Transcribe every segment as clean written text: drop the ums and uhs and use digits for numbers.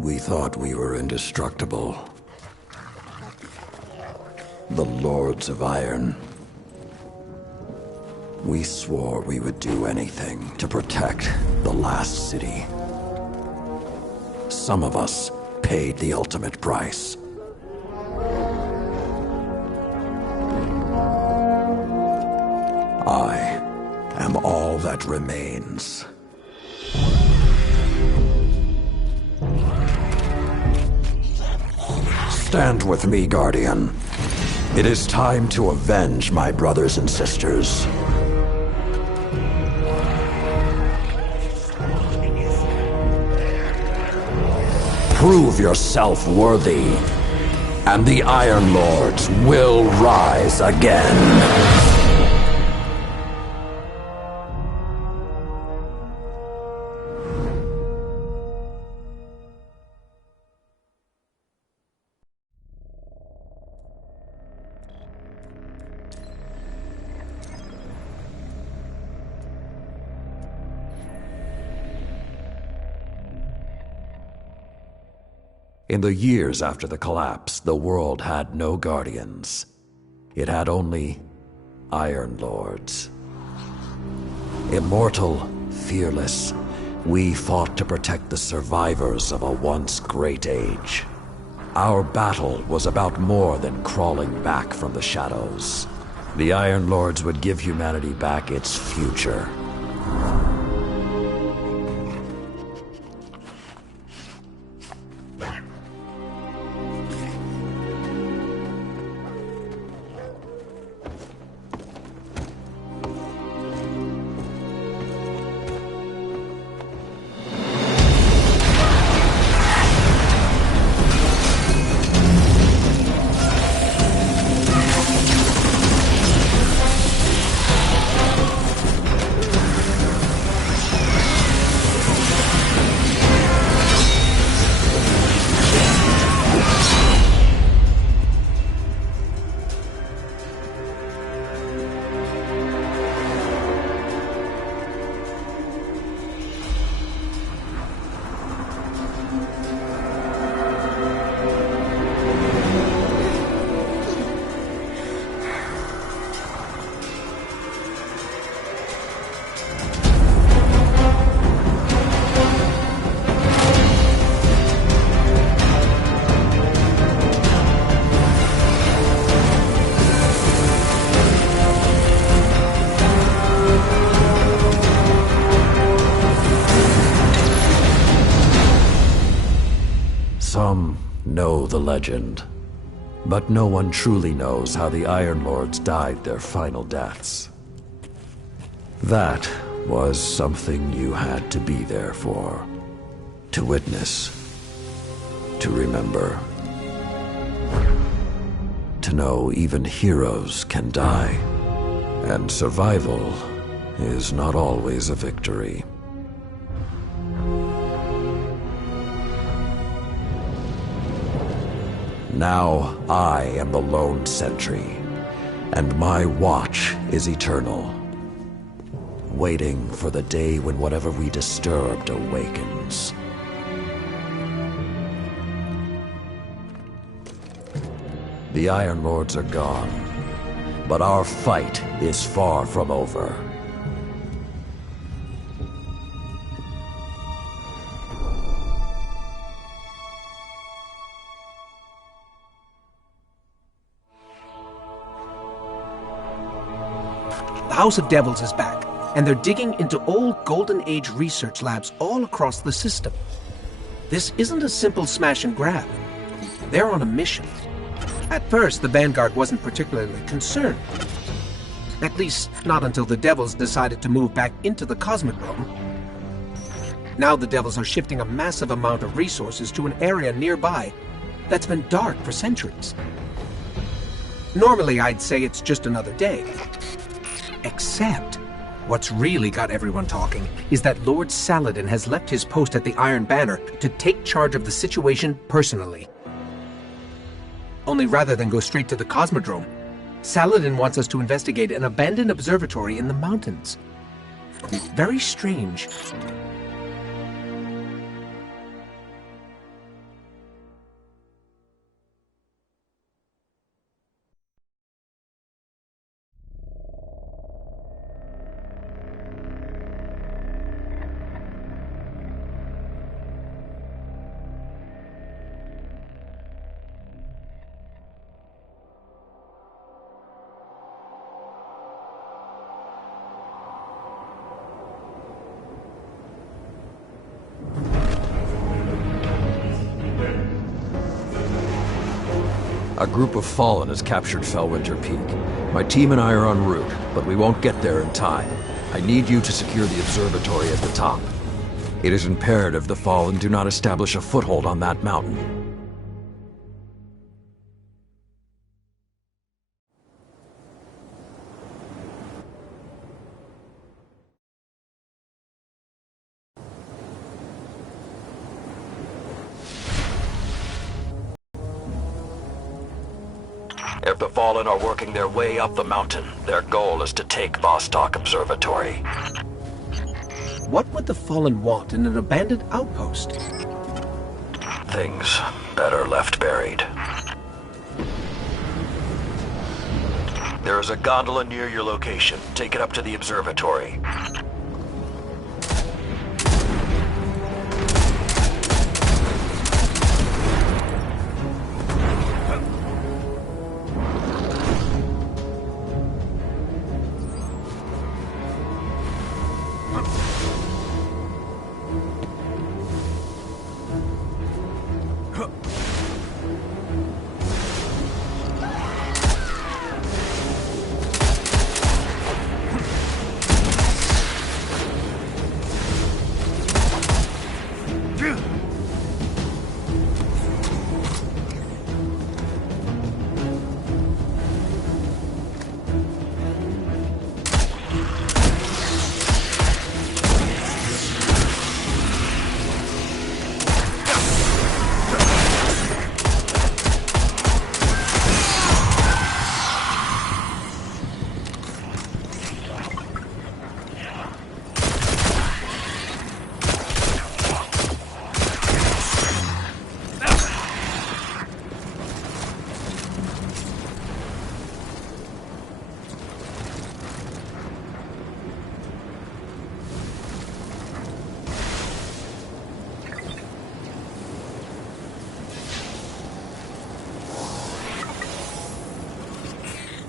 We thought we were indestructible. The Lords of Iron. We swore we would do anything to protect the last city. Some of us paid the ultimate price. I am all that remains. Stand with me, Guardian. It is time to avenge my brothers and sisters. Prove yourself worthy, and the Iron Lords will rise again. In the years after the collapse, the world had no guardians. It had only Iron Lords. Immortal, fearless, we fought to protect the survivors of a once great age. Our battle was about more than crawling back from the shadows. The Iron Lords would give humanity back its future. Some know the legend, but no one truly knows how the Iron Lords died their final deaths. That was something you had to be there for, to witness, to remember, to know even heroes can die, and survival is not always a victory. Now I am the lone sentry, and my watch is eternal, waiting for the day when whatever we disturbed awakens. The Iron Lords are gone, but our fight is far from over. The House of Devils is back, and they're digging into old Golden Age research labs all across the system. This isn't a simple smash and grab. They're on a mission. At first, the Vanguard wasn't particularly concerned. At least, not until the Devils decided to move back into the Cosmodrome. Now the Devils are shifting a massive amount of resources to an area nearby that's been dark for centuries. Normally, I'd say it's just another day. Except, what's really got everyone talking is that Lord Saladin has left his post at the Iron Banner to take charge of the situation personally. Only rather than go straight to the Cosmodrome, Saladin wants us to investigate an abandoned observatory in the mountains. Very strange. A group of Fallen has captured Fellwinter Peak. My team and I are en route, but we won't get there in time. I need you to secure the observatory at the top. It is imperative the Fallen do not establish a foothold on that mountain. If the Fallen are working their way up the mountain, their goal is to take Vostok Observatory. What would the Fallen want in an abandoned outpost? Things better left buried. There is a gondola near your location. Take it up to the observatory.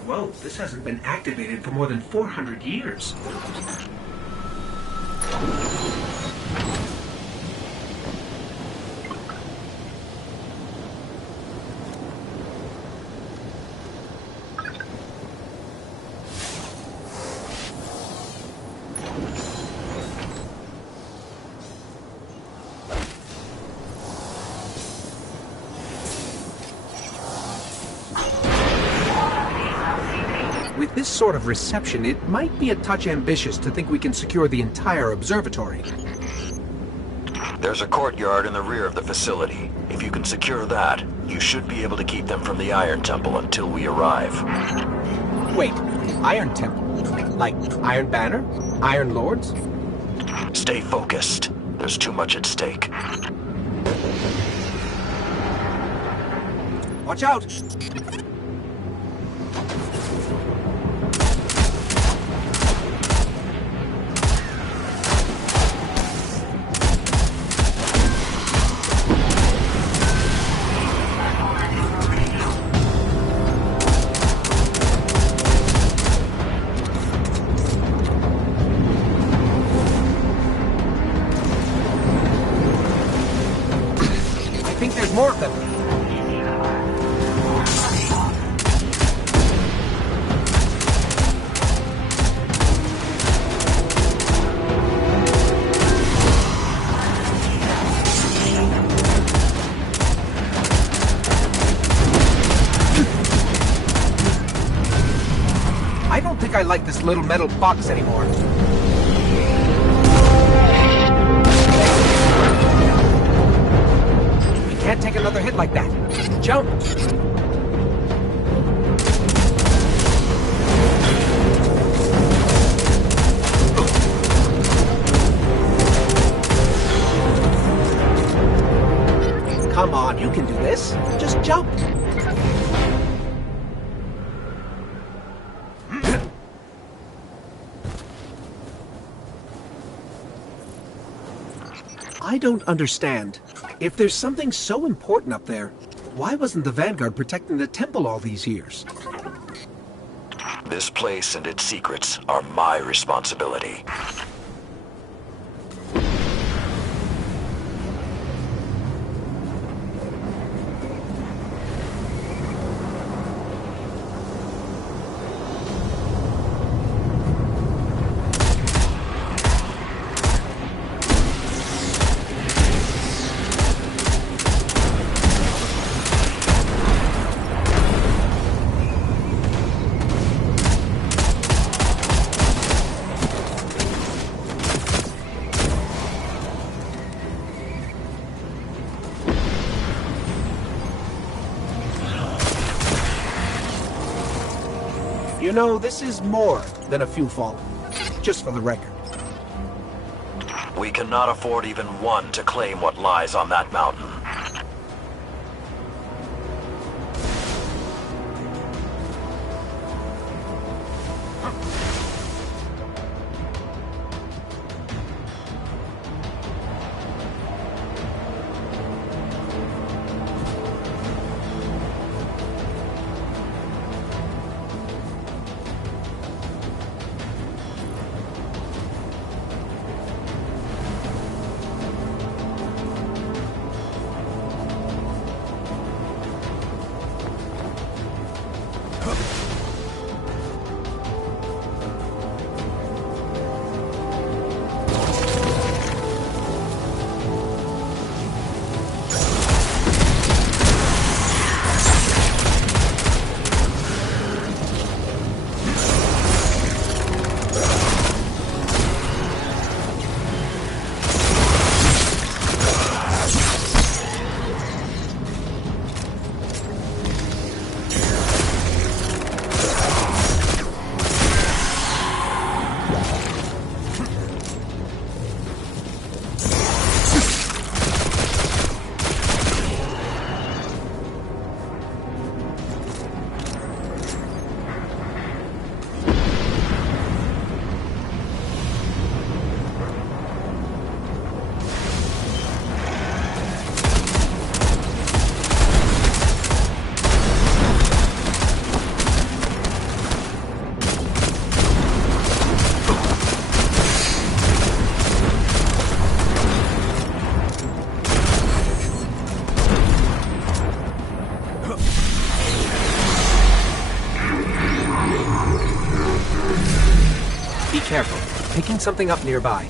Whoa, this hasn't been activated for more than 400 years. With this sort of reception, it might be a touch ambitious to think we can secure the entire observatory. There's a courtyard in the rear of the facility. If you can secure that, you should be able to keep them from the Iron Temple until we arrive. Wait, Iron Temple? Like Iron Banner? Iron Lords? Stay focused. There's too much at stake. Watch out! I think there's more of them. I don't think I like this little metal box anymore. Can't take another hit like that. Jump! Come on, you can do this. Just jump! I don't understand. If there's something so important up there, why wasn't the Vanguard protecting the temple all these years? This place and its secrets are my responsibility. You know, this is more than a few fallen. Just for the record. We cannot afford even one to claim what lies on that mountain. Careful. Picking something up nearby.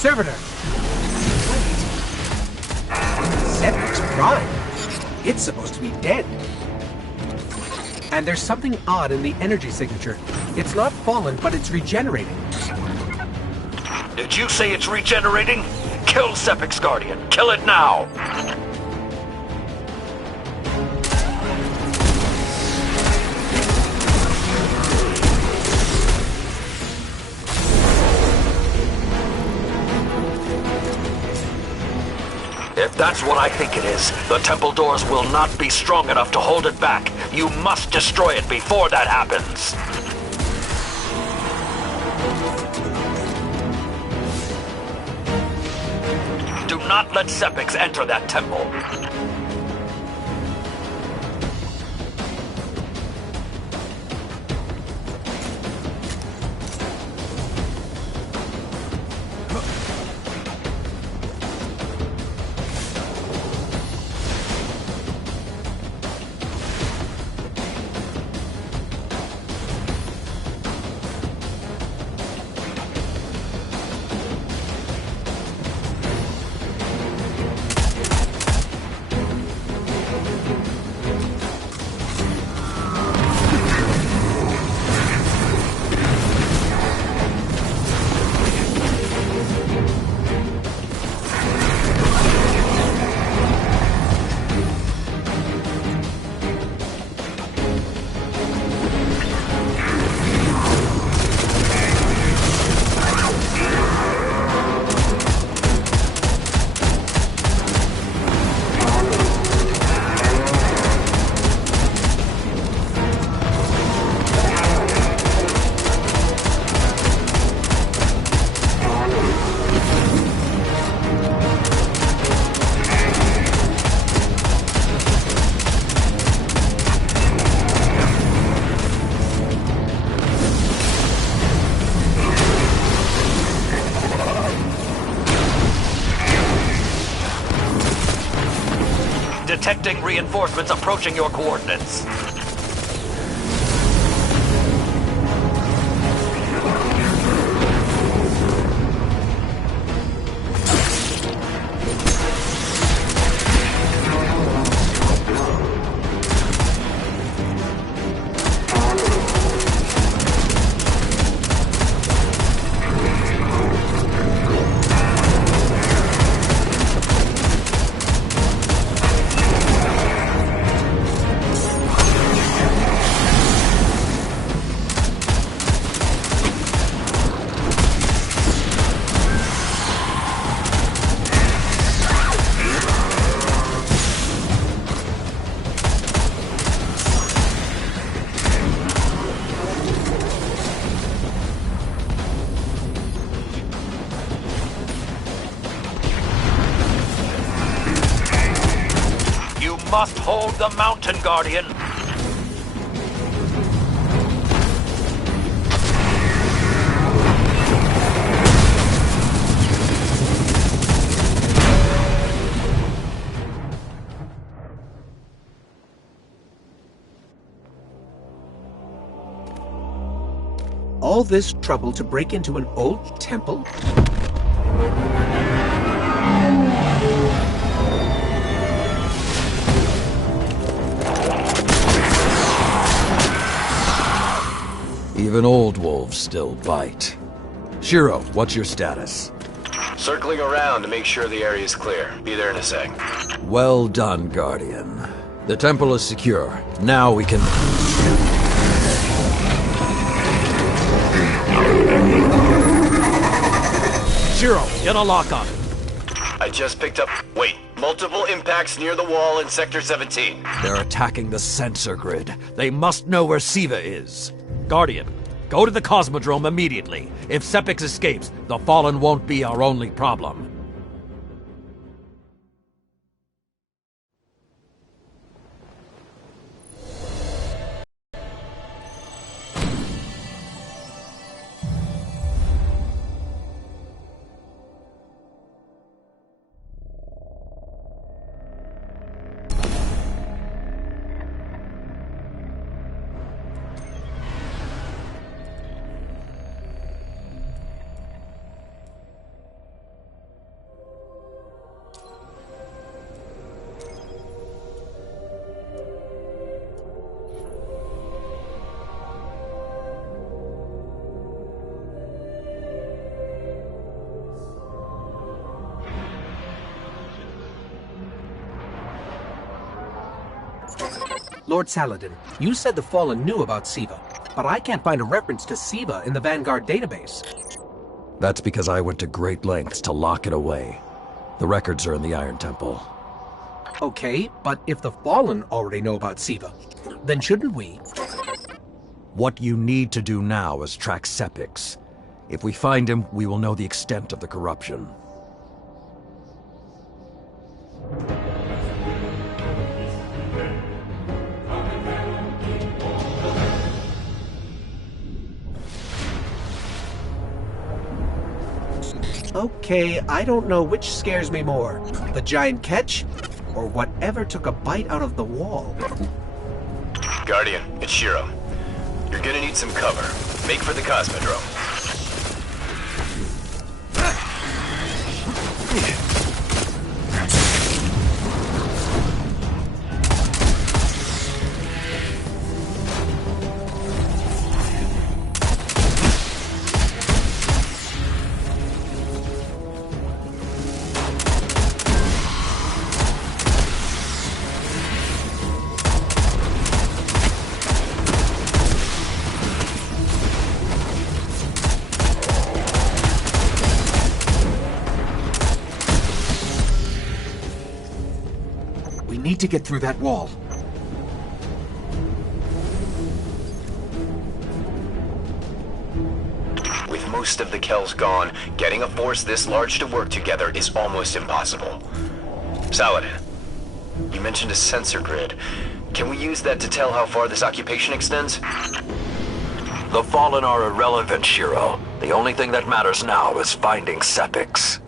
Servitor! Septic's prime. It's supposed to be dead. And there's something odd in the energy signature. It's not fallen, but it's regenerating. Did you say it's regenerating? Kill Sepic's Guardian. Kill it now! If that's what I think it is, the temple doors will not be strong enough to hold it back. You must destroy it before that happens. Do not let Sepix enter that temple. detecting reinforcements approaching your coordinates. Must hold the mountain, Guardian. All this trouble to break into an old temple? Even old wolves still bite. Shiro, what's your status? Circling around to make sure the area is clear. Be there in a sec. Well done, Guardian. The temple is secure. Now we can... Shiro, get a lock on it. I just picked up... Wait. Multiple impacts near the wall in Sector 17. They're attacking the sensor grid. They must know where Siva is. Guardian, go to the Cosmodrome immediately. If Sepix escapes, the Fallen won't be our only problem. Lord Saladin, you said the Fallen knew about Siva, but I can't find a reference to Siva in the Vanguard database. That's because I went to great lengths to lock it away. The records are in the Iron Temple. Okay, but if the Fallen already know about Siva, then shouldn't we? What you need to do now is track Sepix. If we find him, we will know the extent of the corruption. Okay, I don't know which scares me more, the giant ketch, or whatever took a bite out of the wall. Guardian, it's Shiro. You're gonna need some cover. Make for the Cosmodrome. We need to get through that wall. With most of the Kells gone, getting a force this large to work together is almost impossible. Saladin, you mentioned a sensor grid. Can we use that to tell how far this occupation extends? The Fallen are irrelevant, Shiro. The only thing that matters now is finding Sepix.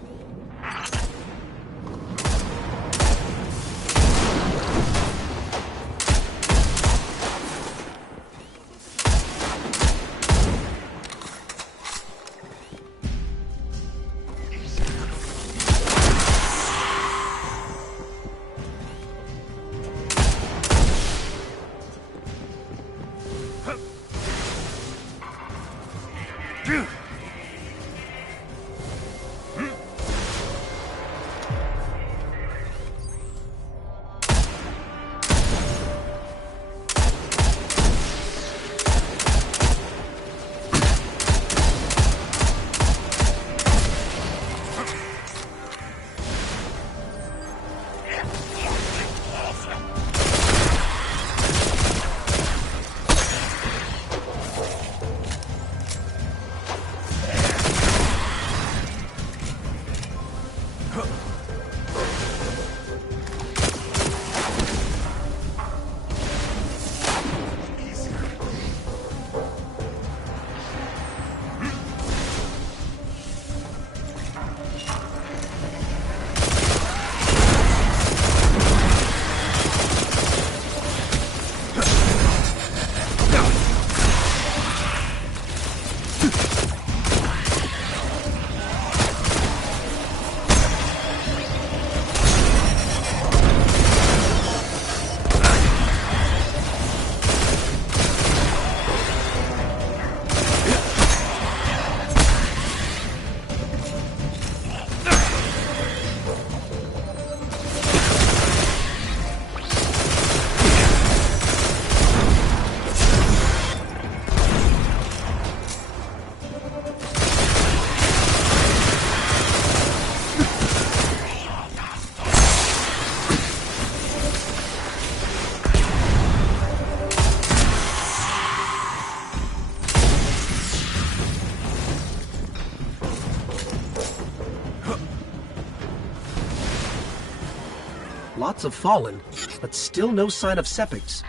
Lots of fallen, but still no sign of Sepix.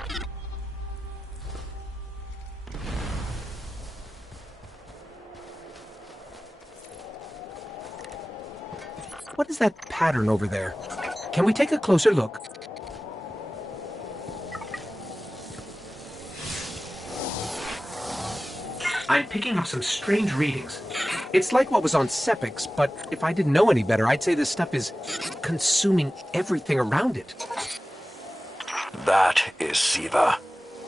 What is that pattern over there? Can we take a closer look? I'm picking up some strange readings. It's like what was on Sepix, but if I didn't know any better, I'd say this stuff is consuming everything around it. That is Siva.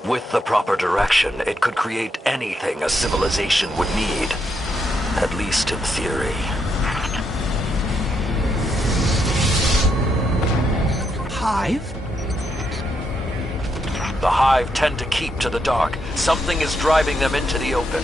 With the proper direction, it could create anything a civilization would need. At least in theory. Hive? The Hive tend to keep to the dark. Something is driving them into the open.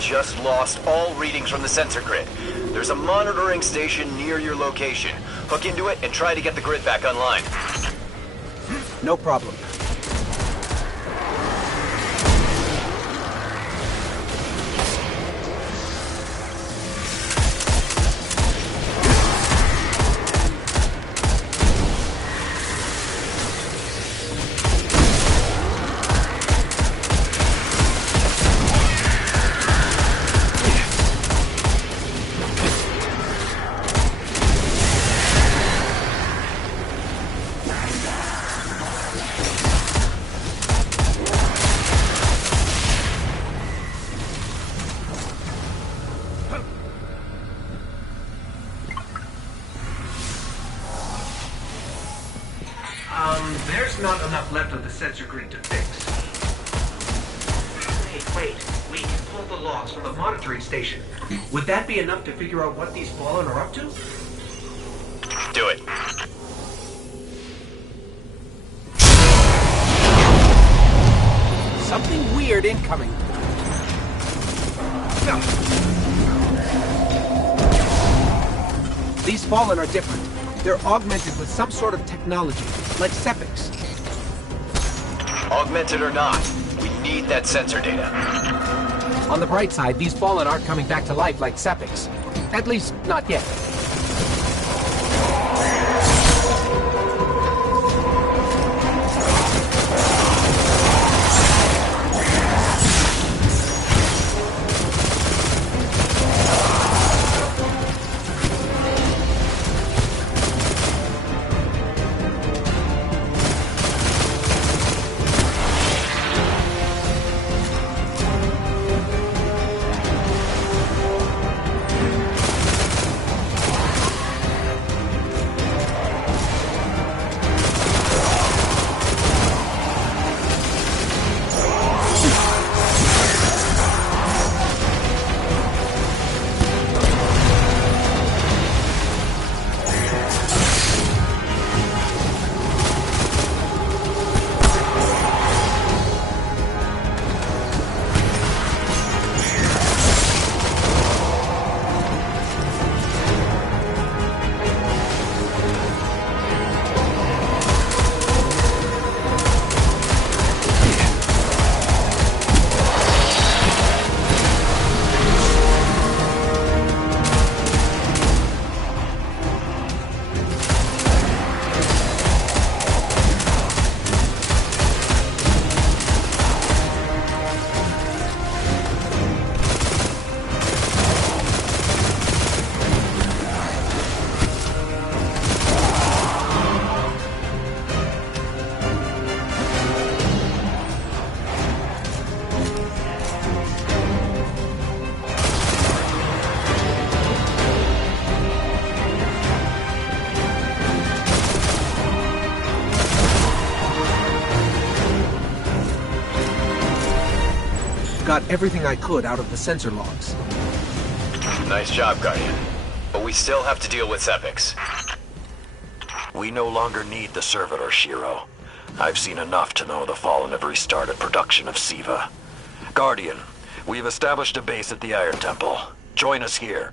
Just lost all readings from the sensor grid. There's a monitoring station near your location. Hook into it and try to get the grid back online. No problem. There's not enough left of the sensor grid to fix. Hey, wait. We can pull the logs from the monitoring station. Would that be enough to figure out what these Fallen are up to? Do it. Something weird incoming. No. These Fallen are different. They're augmented with some sort of technology, like Sepix. Augmented or not, we need that sensor data. On the bright side, these Fallen aren't coming back to life like Sepix. At least, not yet. got everything I could out of the sensor logs. Nice job, Guardian. But we still have to deal with Sepiks. We no longer need the servitor, Shiro. I've seen enough to know the Fallen have restarted production of Siva. Guardian, we've established a base at the Iron Temple. Join us here.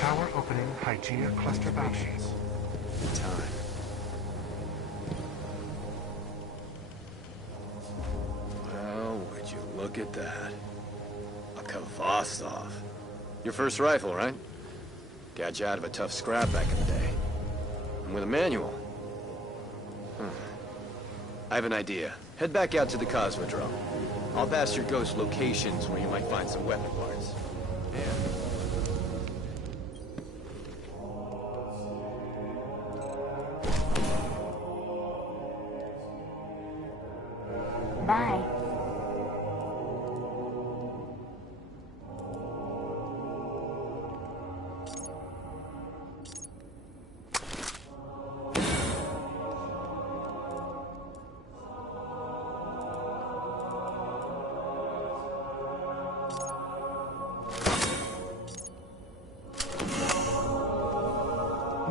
Tower opening Hygeia cluster boundaries. Time. Well, would you look at that? A Kvastov. Your first rifle, right? Got you out of a tough scrap back in the day. And with a manual. I have an idea. Head back out to the Cosmodrome. I'll pass your ghost locations where you might find some weapon parts. Yeah. Bye.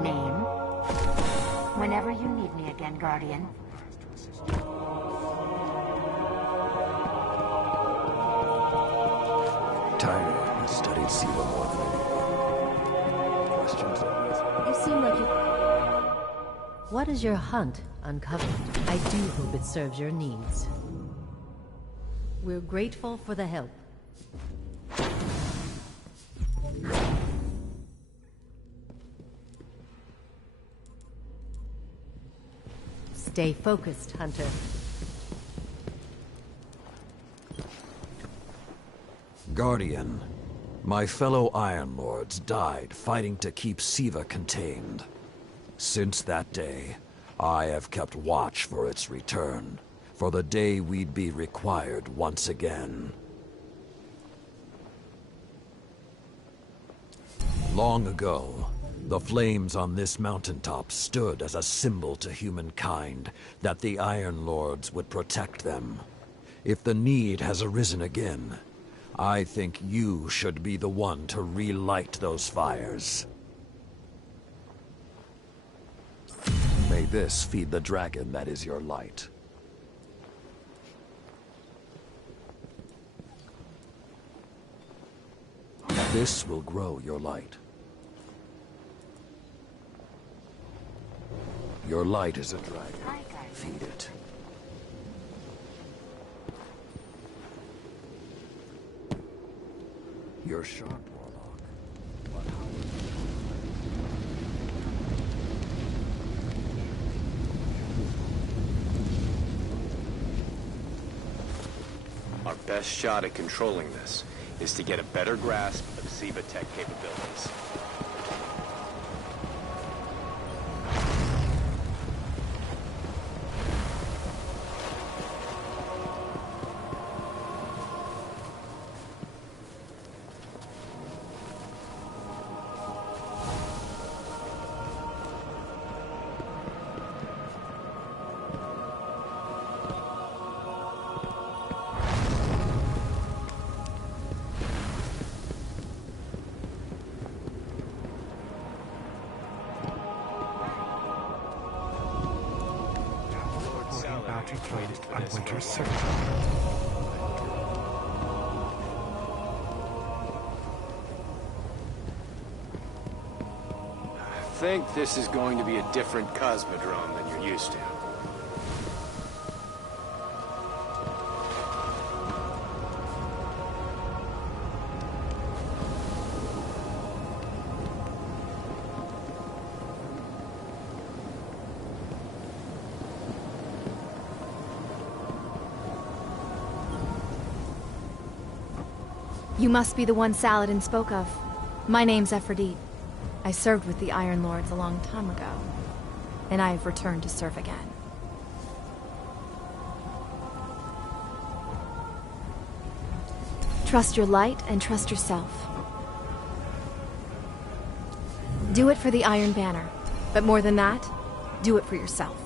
Name? Whenever you need me again, Guardian. Tyler has studied Siva more than anyone. Questions? You seem like you... What is your hunt uncovered? I do hope it serves your needs. We're grateful for the help. Stay focused, Hunter. Guardian, my fellow Iron Lords died fighting to keep Siva contained. Since that day, I have kept watch for its return, for the day we'd be required once again. Long ago, the flames on this mountaintop stood as a symbol to humankind that the Iron Lords would protect them. If the need has arisen again, I think you should be the one to relight those fires. May this feed the dragon that is your light. This will grow your light. Your light is a dragon. Feed it. You're sharp, Warlock. But how Our best shot at controlling this is to get a better grasp of Ziva tech capabilities. Bounty placed on Winter's search. I think this is going to be a different cosmodrome than you're used to. You must be the one Saladin spoke of. My name's Aphrodite. I served with the Iron Lords a long time ago, and I have returned to serve again. Trust your light and trust yourself. Do it for the Iron Banner, but more than that, do it for yourself.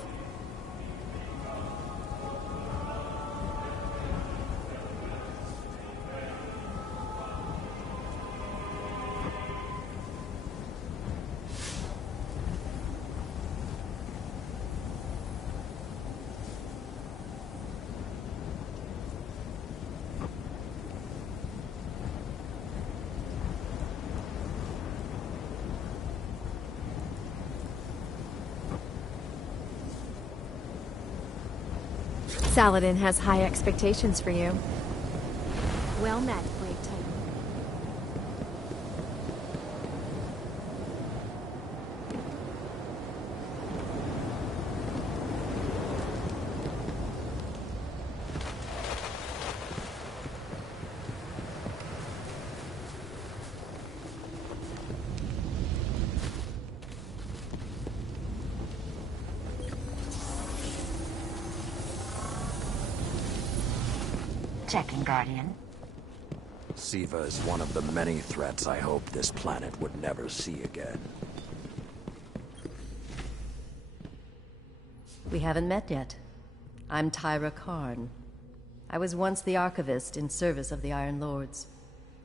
Saladin has high expectations for you. Well met, Blade Titan. Checking, Guardian. Ziva is one of the many threats I hoped this planet would never see again. We haven't met yet. I'm Tyra Karn. I was once the Archivist in service of the Iron Lords.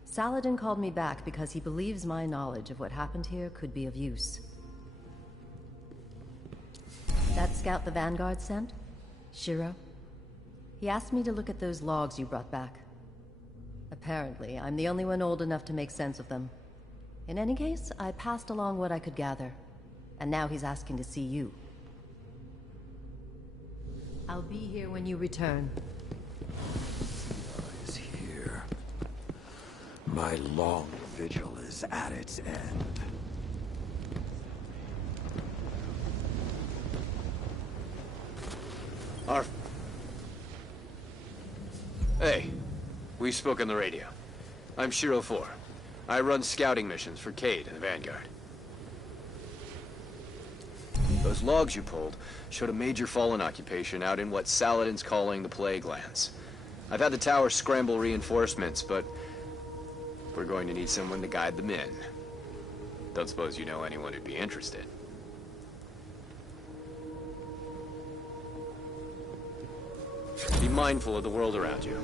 Saladin called me back because he believes my knowledge of what happened here could be of use. That scout the Vanguard sent? Shiro? He asked me to look at those logs you brought back. Apparently, I'm the only one old enough to make sense of them. In any case, I passed along what I could gather. And now he's asking to see you. I'll be here when you return. Ziva is here. My long vigil is at its end. Hey, we spoke on the radio. I'm Shiro 4. I run scouting missions for Cade and the Vanguard. Those logs you pulled showed a major fallen occupation out in what Saladin's calling the Plague Lands. I've had the tower scramble reinforcements, but we're going to need someone to guide them in. Don't suppose you know anyone who'd be interested. Be mindful of the world around you.